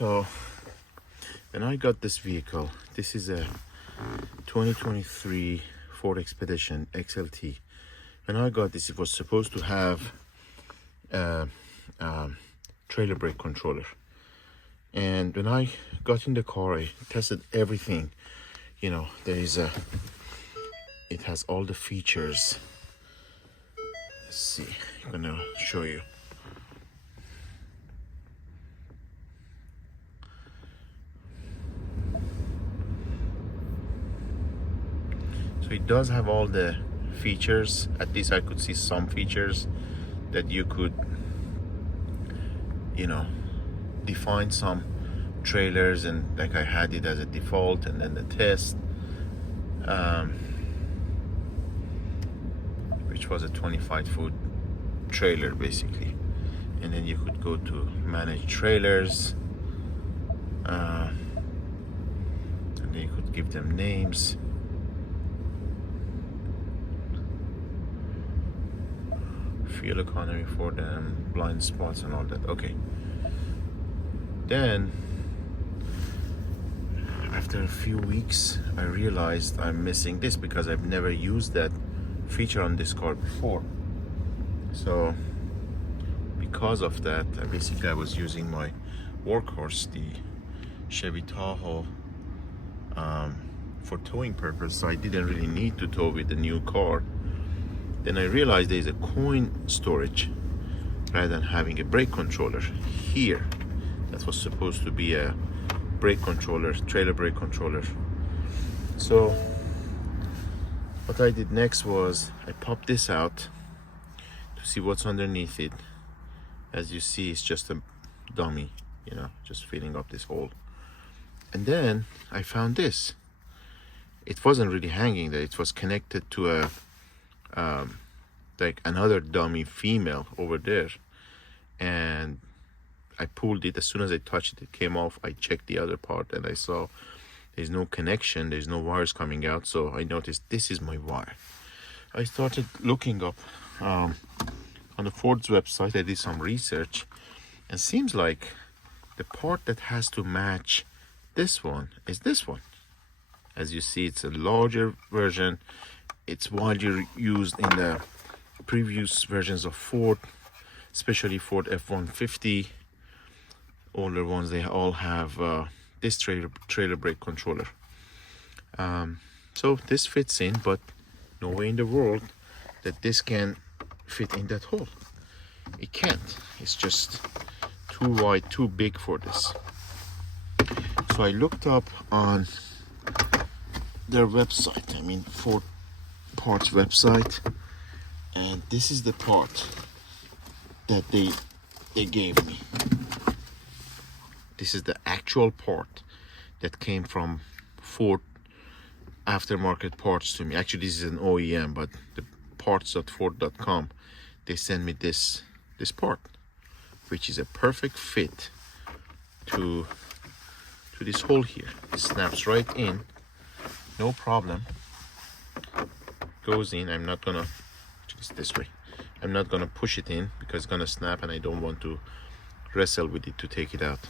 So when I got this vehicle, this is a 2023 Ford Expedition XLT. When I got this, it was supposed to have a trailer brake controller. And when I got in the car, I tested everything. You know, it has all the features. Let's see, I'm gonna show you. So it does have all the features. At least I could see some features that you could, you know, define some trailers, and like I had it as a default, and then the test, which was a 25-foot trailer basically, and then you could go to manage trailers, and then you could give them names. Fuel economy for them, blind spots and all that. Okay, then after a few weeks I realized I'm missing this because I've never used that feature on this car before. So because of that, I was using my workhorse, the Chevy Tahoe, for towing purpose, so I didn't really need to tow with the new car. Then I realized there's a coin storage rather than having a brake controller here. That was supposed to be a brake controller, trailer brake controller. So what I did next was I popped this out to see what's underneath it. As you see, it's just a dummy, you know, just filling up this hole. And then I found this. It wasn't really hanging there. It was connected to a like another dummy female over there, and I pulled it. As soon as I touched it, it came off. I checked the other part and I saw there's no connection, there's no wires coming out. So I noticed this is my wire. I started looking up on the Ford's website. I did some research, and seems like the part that has to match this one is this one. As you see, it's a larger version. It's widely used in the previous versions of Ford, especially Ford F-150. Older ones, they all have this trailer brake controller. So this fits in, but no way in the world that this can fit in that hole. It can't. It's just too wide, too big for this. So I looked up on their website, I mean Ford Parts website, and this is the part that they gave me. This is the actual part that came from Ford aftermarket parts to me. Actually, this is an OEM, but the parts.ford.com, they send me this part, which is a perfect fit to this hole here. It snaps right in, no problem. Goes in. I'm not gonna, just this way, I'm not gonna push it in because it's gonna snap, and I don't want to wrestle with it to take it out.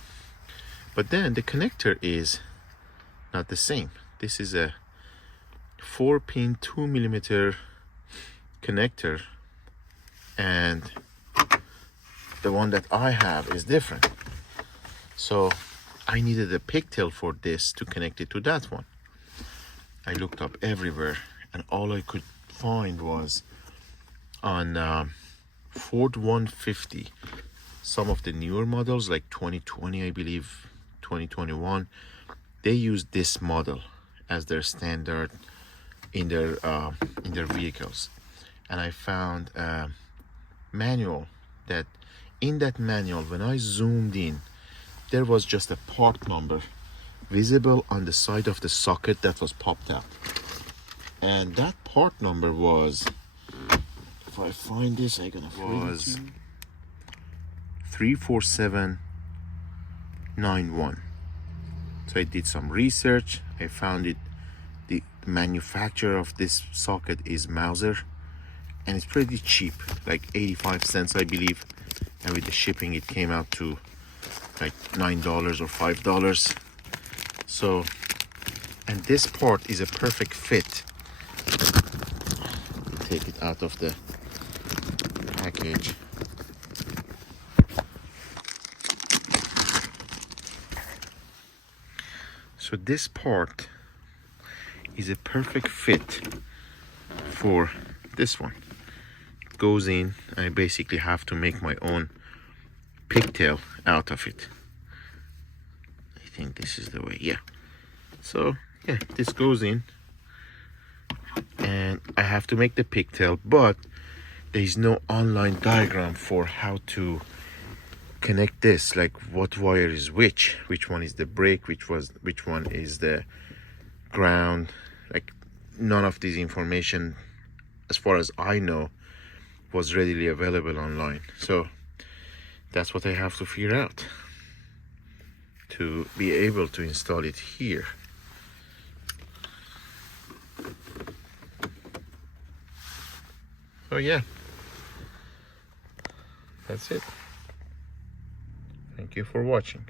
But then the connector is not the same. This is a 4-pin 2mm connector, and the one that I have is different. So I needed a pigtail for this to connect it to that one. I looked up everywhere, and all I could find was on Ford 150. Some of the newer models, like 2020, I believe 2021, they use this model as their standard in their vehicles. And I found a manual that, in that manual, when I zoomed in, there was just a part number visible on the side of the socket that was popped out. And that part number was, if I find this, I'm gonna was 34791. So I did some research. I found it. The manufacturer of this socket is Mauser, and it's pretty cheap, like 85 cents, I believe. And with the shipping, it came out to like $9 or $5. So, and this part is a perfect fit. Take it out of the package. So this part is a perfect fit for this one. It goes in. I basically have to make my own pigtail out of it. I think this is the way, yeah. So yeah, this goes in and I have to make the pigtail, but there is no online diagram for how to connect this, like what wire is which one is the brake, which one is the ground. Like none of this information, as far as I know, was readily available online. So that's what I have to figure out to be able to install it here. So yeah, that's it. Thank you for watching.